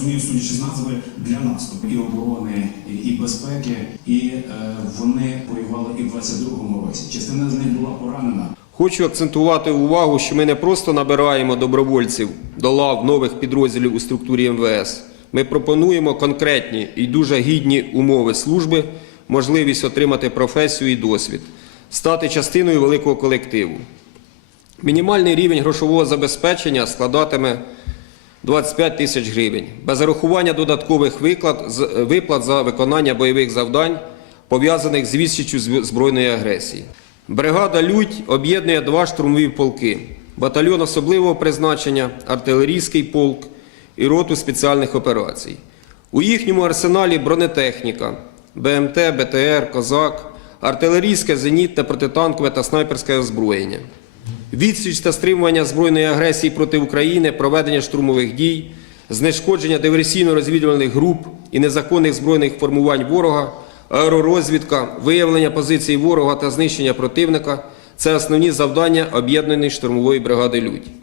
розумію, судячи з назви, для наступу і оборони, і- безпеки, і е, вони воювали і в 22-му році. Частина з них була поранена. Хочу акцентувати увагу, що ми не просто набираємо добровольців до лав нових підрозділів у структурі МВС. Ми пропонуємо конкретні і дуже гідні умови служби, можливість отримати професію і досвід, стати частиною великого колективу. Мінімальний рівень грошового забезпечення складатиме 25 тисяч гривень, без зарахування додаткових виклад, виплат за виконання бойових завдань, пов'язаних з відсіччю зв- збройної агресії. Бригада Людь об'єднує два штурмові полки, батальйон особливого призначення, артилерійський полк і роту спеціальних операцій. У їхньому арсеналі бронетехніка, БМТ, БТР, Козак, артилерійське, зенітне, протитанкове та снайперське озброєння. Відсіч та стримування збройної агресії проти України, проведення штурмових дій, знешкодження диверсійно-розвідувальних груп і незаконних збройних формувань ворога, аеророзвідка, виявлення позицій ворога та знищення противника це основні завдання об'єднаної штурмової бригади Людь.